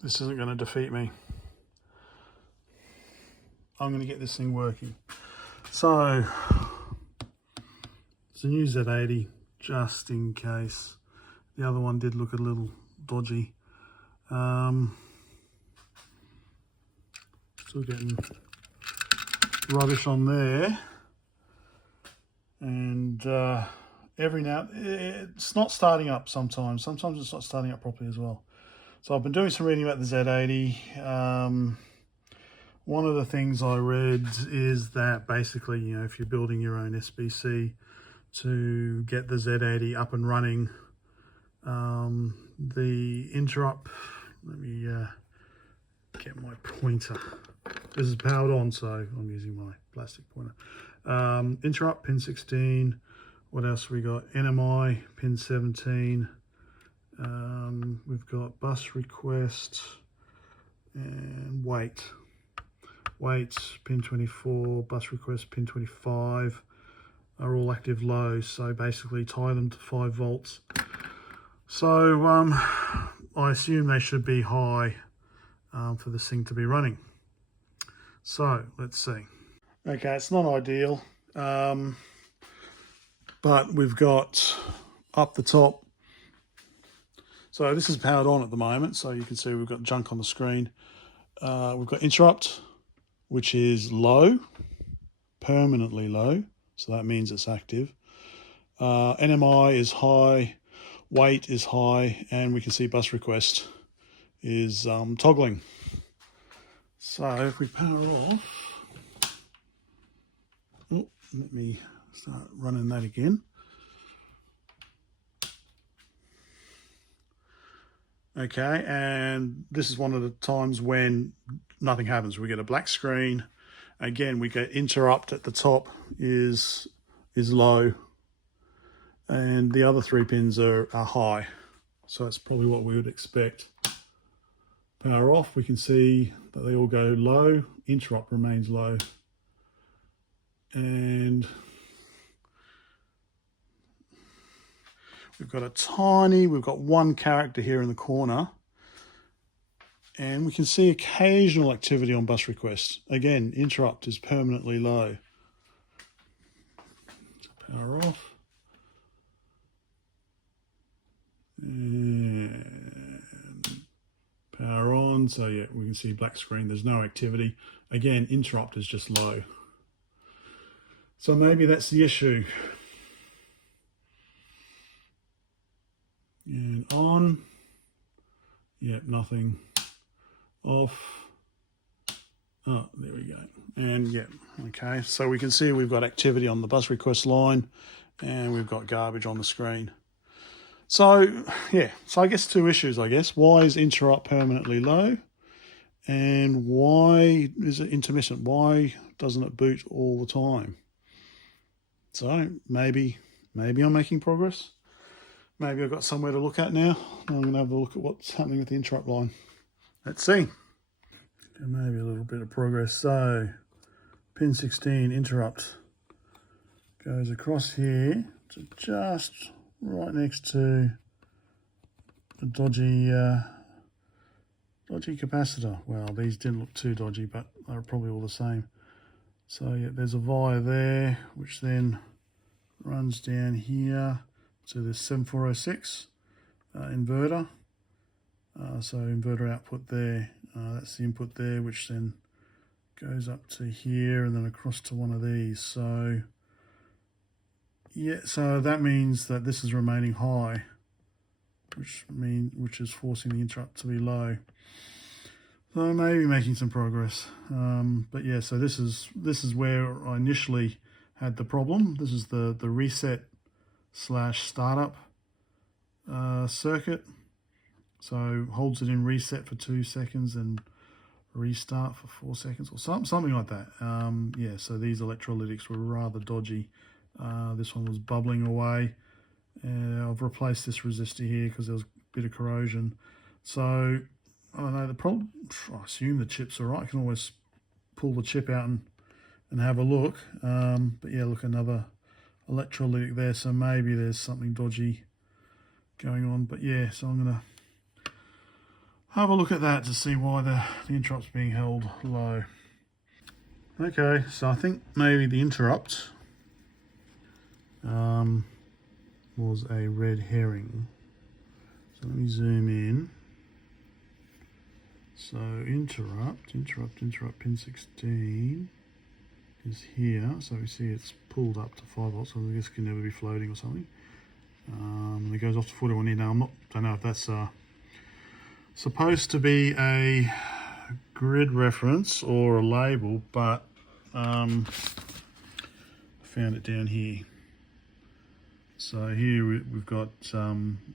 This isn't going to defeat me. I'm going to get this thing working. So it's a new Z80, just in case. The other one did look a little dodgy. Still getting rubbish on there. And every now, it's not starting up sometimes. Sometimes it's not starting up properly as well. So I've been doing some reading about the Z80. One of the things I read is that basically, you know, if you're building your own SBC to get the Z80 up and running, the interrupt, let me get my pointer. This is powered on, so I'm using my plastic pointer. Interrupt pin 16. What else we got? NMI pin 17. We've got bus request and wait pin 24, bus request pin 25 are all active low, so basically tie them to 5 volts. So I assume they should be high for this thing to be running. So let's see. Okay, it's not ideal, but we've got up the top. So this is powered on at the moment, so you can see we've got junk on the screen. We've got interrupt, which is low, permanently low, so that means it's active. NMI is high, wait is high, and we can see bus request is toggling. So if we power off, let me start running that again. Okay, and this is one of the times when nothing happens. We get a black screen. Again, we get interrupt at the top is low, and the other 3 pins are high. So that's probably what we would expect. Power off, we can see that they all go low. Interrupt remains low. And we've got one character here in the corner, and we can see occasional activity on bus request. Again, interrupt is permanently low. Power off. And power on, so yeah, we can see black screen, there's no activity. Again, interrupt is just low. So maybe that's the issue. And on, yep, nothing. Off, oh, there we go. And yeah, okay, so we can see we've got activity on the bus request line, and we've got garbage on the screen. So yeah, so I guess 2 issues, I guess. Why is interrupt permanently low? And why is it intermittent? Why doesn't it boot all the time? So maybe I'm making progress. Maybe I've got somewhere to look at now. I'm going to have a look at what's happening with the interrupt line. Let's see. Maybe a little bit of progress. So pin 16 interrupt goes across here to just right next to the dodgy capacitor. Well, these didn't look too dodgy, but they're probably all the same. So yeah, there's a wire there, which then runs down here to this 7406 inverter. So inverter output there, that's the input there, which then goes up to here and then across to one of these. So yeah, so that means that this is remaining high, which is forcing the interrupt to be low. So maybe making some progress. But yeah, so this is where I initially had the problem. This is the reset / startup circuit. So holds it in reset for 2 seconds and restart for 4 seconds or something like that. Yeah, so these electrolytics were rather dodgy. This one was bubbling away. I've replaced this resistor here because there was a bit of corrosion. So I don't know, the problem, I assume the chip's all right. I can always pull the chip out and have a look. But yeah, look, another electrolytic there. So maybe there's something dodgy going on. But yeah, so I'm going to have a look at that to see why the interrupt's being held low. Okay, so I think maybe the interrupt was a red herring. So let me zoom in. So interrupt pin 16 is here. So we see it's pulled up to 5 volts, so I guess it can never be floating or something. And it goes off to 41 here. Now don't know if that's supposed to be a grid reference or a label, but I found it down here. So here we've got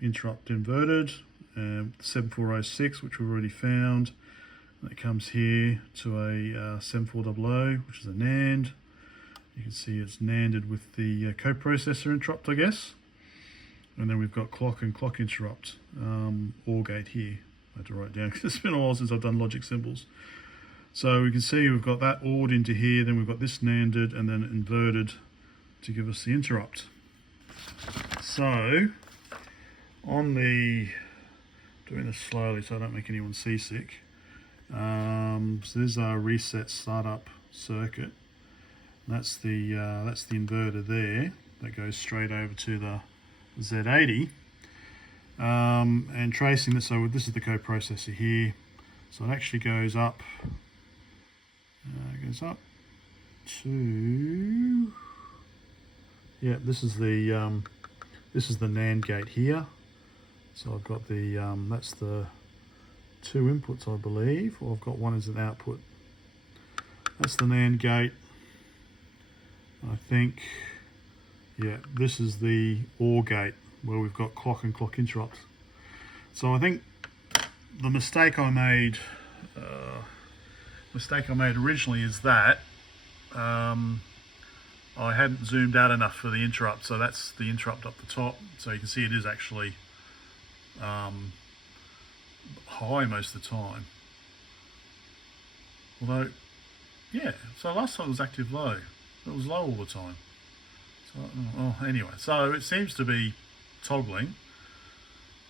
interrupt inverted, 7406, which we've already found. And it comes here to a 7400, which is a NAND. You can see it's NANDed with the coprocessor interrupt, I guess. And then we've got clock and clock interrupt, OR gate here. I had to write it down because it's been a while since I've done logic symbols. So we can see we've got that ORed into here, then we've got this NANDed and then inverted to give us the interrupt. So, on the, doing this slowly so I don't make anyone seasick, so there's our reset startup circuit. That's the inverter there that goes straight over to the Z80. And tracing this, so this is the coprocessor here. So it actually goes up to, yeah, this is the NAND gate here. So I've got the that's the 2 inputs, I believe, or I've got one as an output. That's the NAND gate. I think, yeah, this is the OR gate where we've got clock and clock interrupt. So I think the mistake I made originally is that I hadn't zoomed out enough for the interrupt. So that's the interrupt up the top. So you can see it is actually high most of the time. Although, yeah, so last time it was active low. It was low all the time. So, oh, anyway, so it seems to be toggling.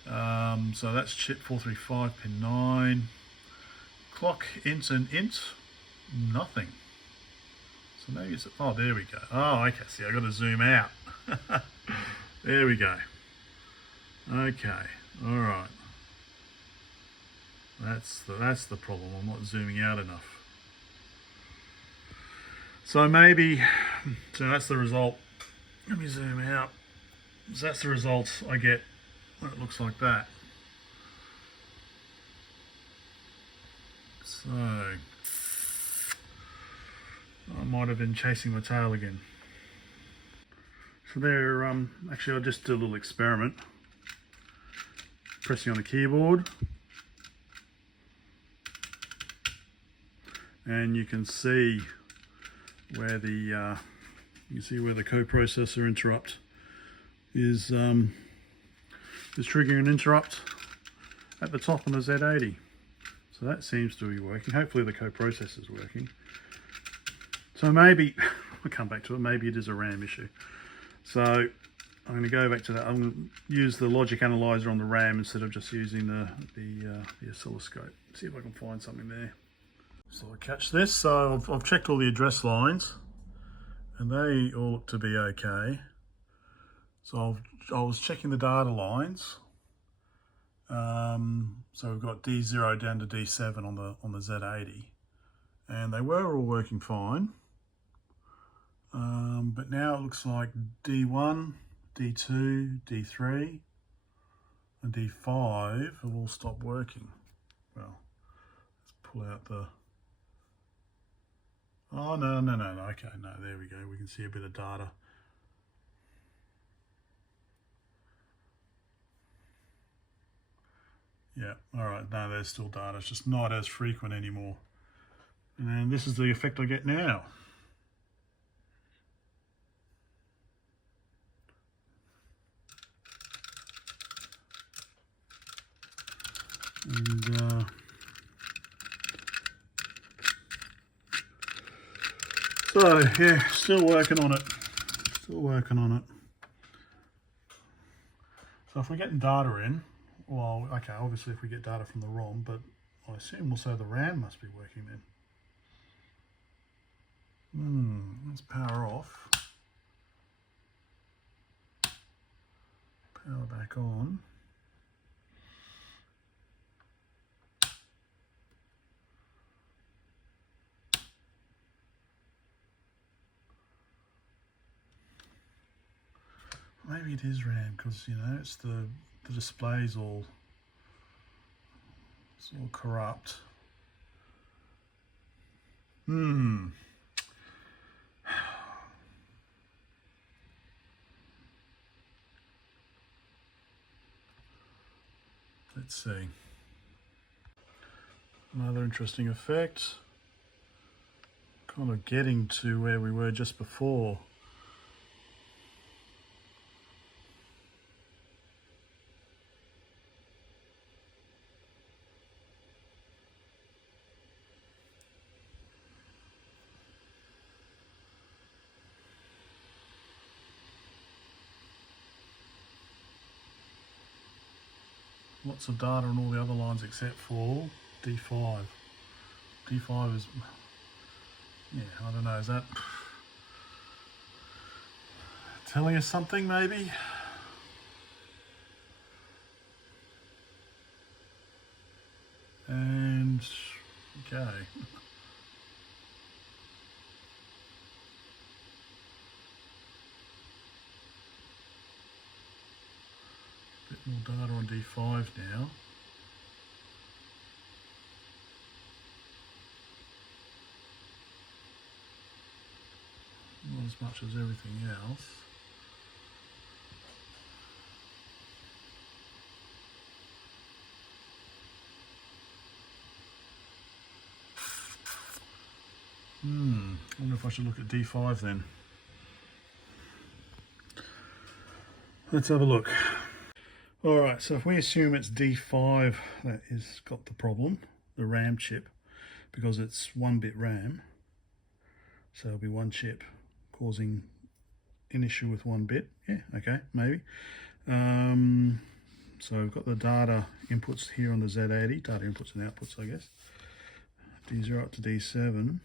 So that's chip 435 pin 9. Clock int and int, nothing. So maybe it's, oh, there we go. Oh, okay, see, I got to zoom out. There we go. Okay, all right. That's the problem. I'm not zooming out enough. So maybe, so that's the result. Let me zoom out. So that's the result I get when it looks like that. So I might have been chasing my tail again. So there, actually I'll just do a little experiment. Pressing on the keyboard. And you can see where the coprocessor interrupt is triggering an interrupt at the top on the Z80. So that seems to be working. Hopefully the coprocessor is working. So maybe, I'll come back to it, maybe it is a RAM issue. So I'm going to go back to that. I'm going to use the logic analyzer on the RAM instead of just using the oscilloscope. See if I can find something there. So I catch this. So I've checked all the address lines and they all look to be okay. So I was checking the data lines. So we've got D0 down to D7 on the Z80, and they were all working fine. But now it looks like D1, D2, D3, and D5 have all stopped working. Well, let's pull out the. Oh no! Okay, no, there we go. We can see a bit of data. Yeah, all right, no, there's still data. It's just not as frequent anymore. And this is the effect I get now. And so, yeah, still working on it. So if we're getting data in, well, okay, obviously if we get data from the ROM, but I assume also the RAM must be working then. Let's power off. Power back on. Maybe it is RAM because, you know, it's the display's all, it's all corrupt. Let's see. Another interesting effect. Kind of getting to where we were just before. Lots of data on all the other lines except for D5. D5 is, yeah, I don't know, is that telling us something maybe? And, okay. Bit more data on D5 now. Not as much as everything else. I wonder if I should look at D5 then. Let's have a look. Alright, so if we assume it's D5 that is got the problem, the RAM chip, because it's 1-bit RAM, so it'll be one chip causing an issue with 1 bit. Yeah, okay, maybe. So we've got the data inputs here on the Z80, data inputs and outputs, I guess. D0 up to D7.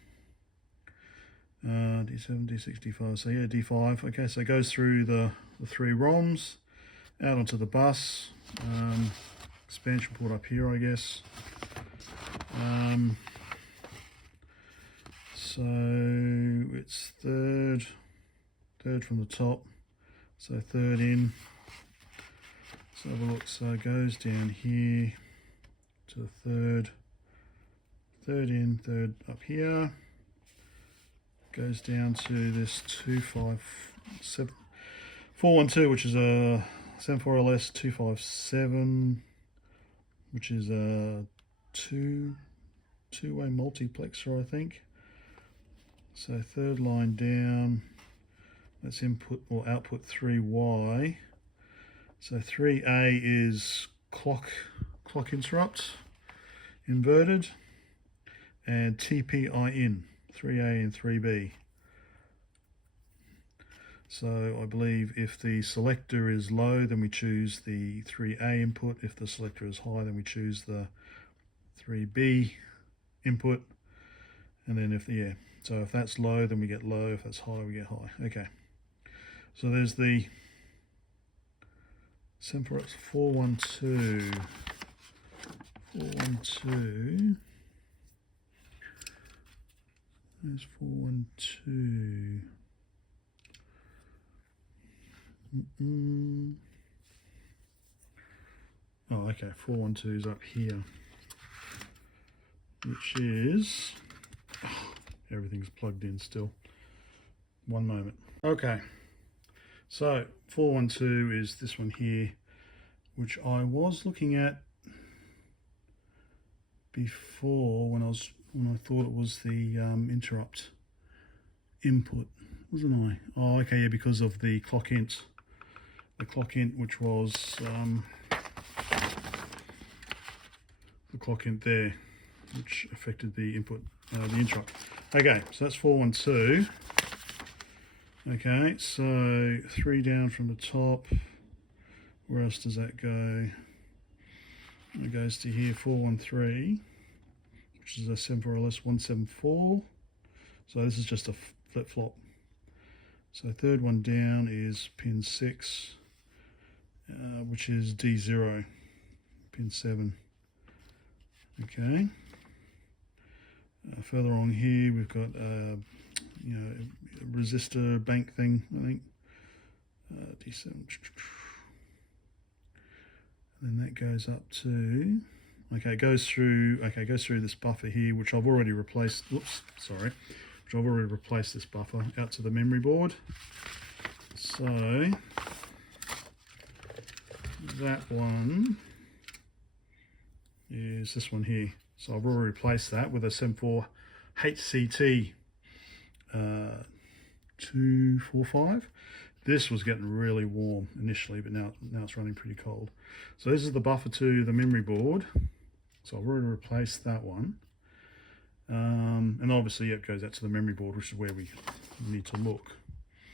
D7, D6, D5, so yeah, D5. Okay, so it goes through the 3 ROMs, out onto the bus, expansion port up here, I guess. So it's third from the top, so third in. So have a look, so it goes down here to the third in, third up here. Goes down to this 412, which is a 74LS 257, which is a two-way multiplexer, I think. So third line down, that's input or output 3Y. So 3A is clock interrupt, inverted, and TPI in, 3A and 3B. So I believe if the selector is low, then we choose the 3A input. If the selector is high, then we choose the 3B input. And then so if that's low, then we get low. If that's high, we get high. Okay. So there's the 412. 412. There's 412. Oh, okay, 412 is up here, which is, everything's plugged in still. One moment. Okay, so 412 is this one here, which I was looking at before when I thought it was the interrupt input, wasn't I? Oh, okay, yeah, because of the clock int. The clock int, which was the clock int there, which affected the input, the interrupt. Okay, so that's 412. Okay, so 3 down from the top. Where else does that go? It goes to here 413, which is a 74LS174. So this is just a flip-flop. So third one down is pin 6, which is D0, pin 7. Okay. Further on here we've got a resistor bank thing, I think. D7. And then that goes up to, okay, it goes through this buffer here, which I've already replaced. Oops, sorry. Which I've already replaced this buffer out to the memory board. So that one is this one here. So I've already replaced that with a 74 HCT 245. This was getting really warm initially, but now it's running pretty cold. So this is the buffer to the memory board. So I've already replaced that one. And obviously it goes out to the memory board, which is where we need to look.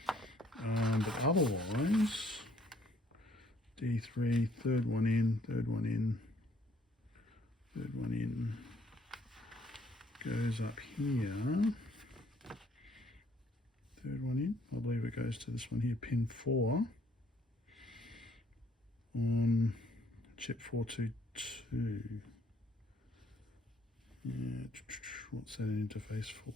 But otherwise, D3, third one in, third one in, third one in, goes up here. Third one in, I believe it goes to this one here, pin 4 on chip 422. Yeah, what's that interface for?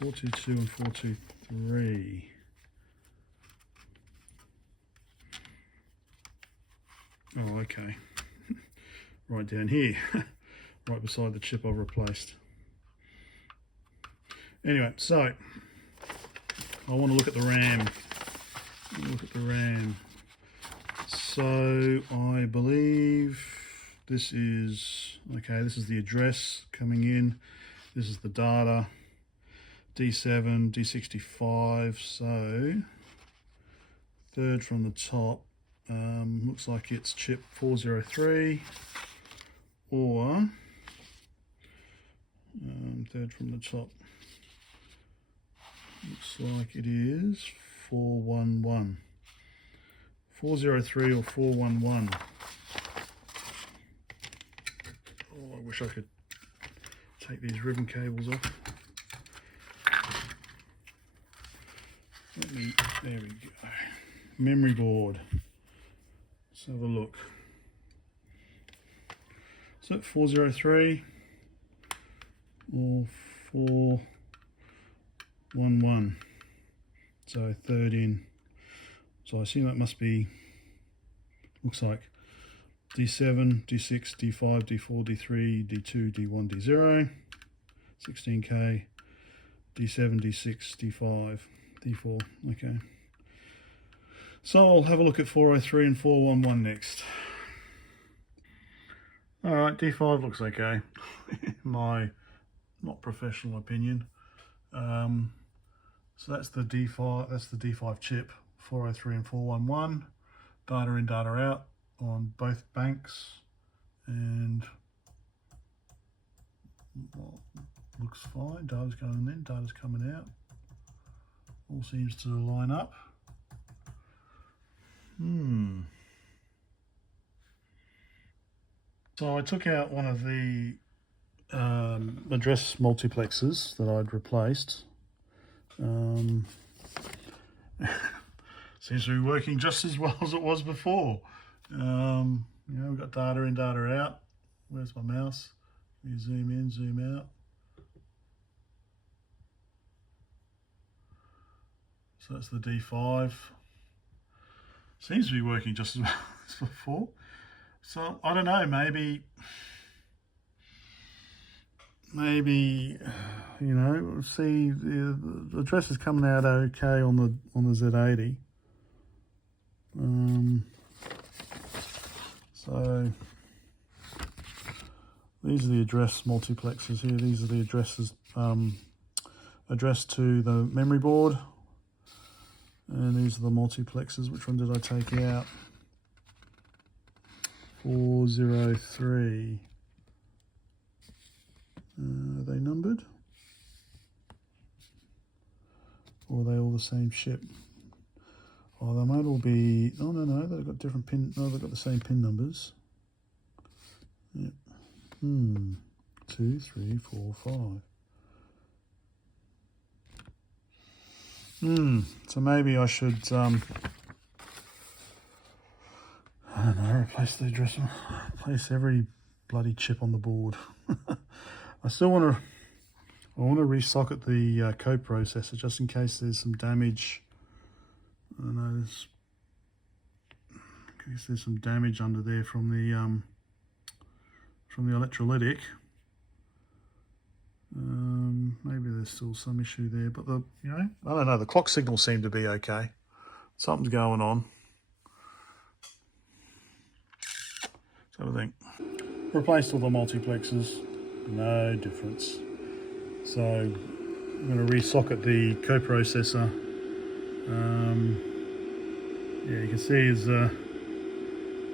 422 and 423. Oh, okay. Right down here, right beside the chip I've replaced. Anyway, so I want to look at the RAM. So I believe this is, okay, this is the address coming in. This is the data, D7, D65. So third from the top, looks like it's chip 403, or third from the top, looks like it is 411. 403 or 411. Oh, I wish I could take these ribbon cables off. There we go. Memory board. Let's have a look. Is that 403 or 411? So third in. So I assume that must be, looks like D7, D6, D5, D4, D3, D2, D1, D0, 16K, D7, D6, D5, D4, okay. So I'll have a look at 403 and 411 next. Alright, D5 looks okay, in my not professional opinion. So that's the D5 chip. 403 and 411, data in, data out on both banks, and well, looks fine. Data's going in, data's coming out. All seems to line up. So I took out one of the address multiplexers that I'd replaced. Seems to be working just as well as it was before. You know, we've got data in, data out. Where's my mouse? You zoom in, zoom out. So that's the D5. Seems to be working just as well as before. So I don't know, maybe, you know, see the address is coming out okay on the Z80. So these are the address multiplexers here. These are the addresses addressed to the memory board, and these are the multiplexers. Which one did I take out? 403. Are they numbered? Or are they all the same chip? Oh, they might all be, oh no, they've got different pin, no, they've got the same pin numbers. Yep. 2, 3, 4, 5. So maybe I should, I don't know, replace the address, replace every bloody chip on the board. I still want to resocket the code processor just in case there's some damage. I don't know, in case there's some damage under there from the electrolytic. Maybe there's still some issue there, but I don't know. The clock signals seem to be okay. Something's going on. So I think replaced all the multiplexers, no difference. So I'm going to resocket the coprocessor. Yeah, you can see there's a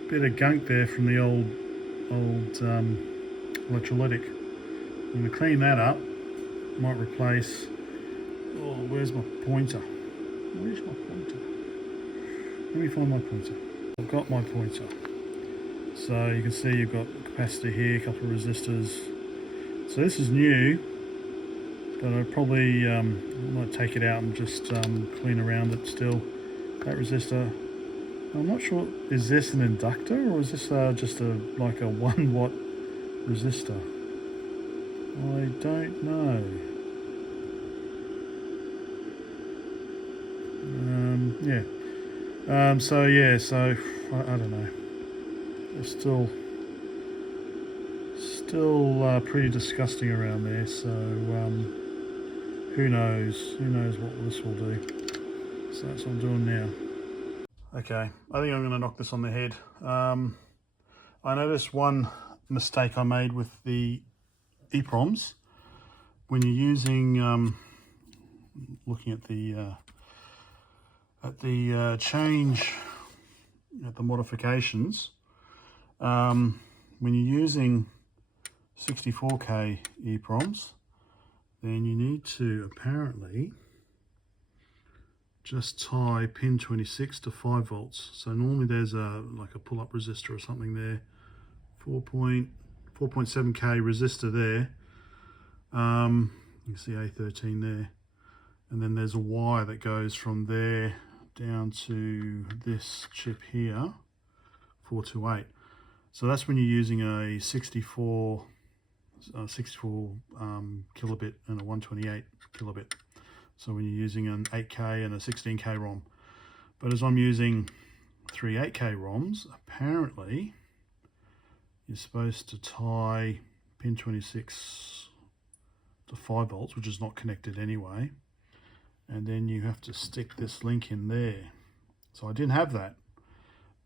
bit of gunk there from the old electrolytic. I'm going to clean that up. Might replace. Oh, where's my pointer? Where's my pointer? Let me find my pointer. I've got my pointer. So you can see you've got a capacitor here, a couple of resistors. So this is new, but I probably might take it out and just clean around it still. That resistor, I'm not sure, is this an inductor or is this just like a 1 watt resistor? I don't know. So I don't know. It's still pretty disgusting around there. So who knows? Who knows what this will do? So that's what I'm doing now. Okay, I think I'm going to knock this on the head. I noticed one mistake I made with the EPROMs when you're using, looking at the change, at the modifications. When you're using 64K EPROMs, then you need to apparently just tie pin 26 to 5 volts. So normally there's like a pull-up resistor or something there, 4.7K resistor there. You can see A13 there, and then there's a wire that goes from there down to this chip here, 428. So that's when you're using a 64 kilobit and a 128 kilobit. So when you're using an 8K and a 16K ROM. But as I'm using 3 8K ROMs, apparently you're supposed to tie pin 26 to 5 volts, which is not connected anyway. And then you have to stick this link in there. So I didn't have that.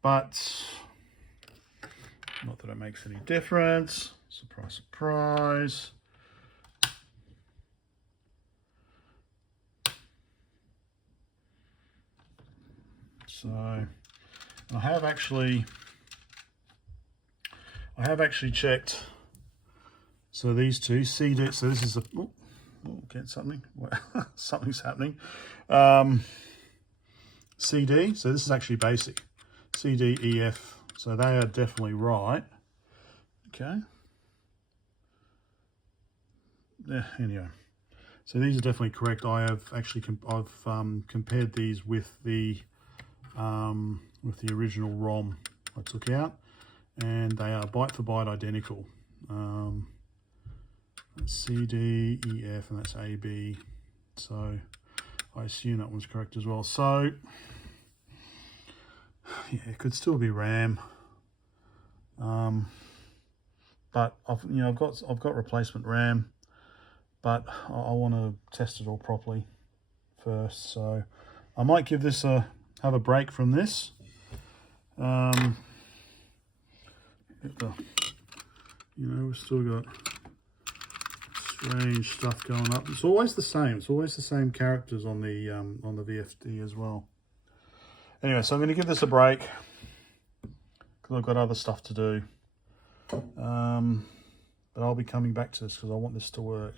But not that it makes any difference. Surprise, surprise. So I have actually checked. So these two CD. So this is a get something. Something's happening. CD. So this is actually basic. CD, EF. So they are definitely right. Okay. Yeah. Anyway. So these are definitely correct. I have actually compared these with the original ROM I took out, and they are byte for byte identical. That's CD, EF, and that's AB. So I assume that one's correct as well. So yeah, it could still be RAM. But I've got replacement RAM, but I want to test it all properly first. So I might give this have a break from this. We've still got strange stuff going up. It's always the same. It's always the same characters on the VFD as well. Anyway, so I'm going to give this a break because I've got other stuff to do. But I'll be coming back to this because I want this to work.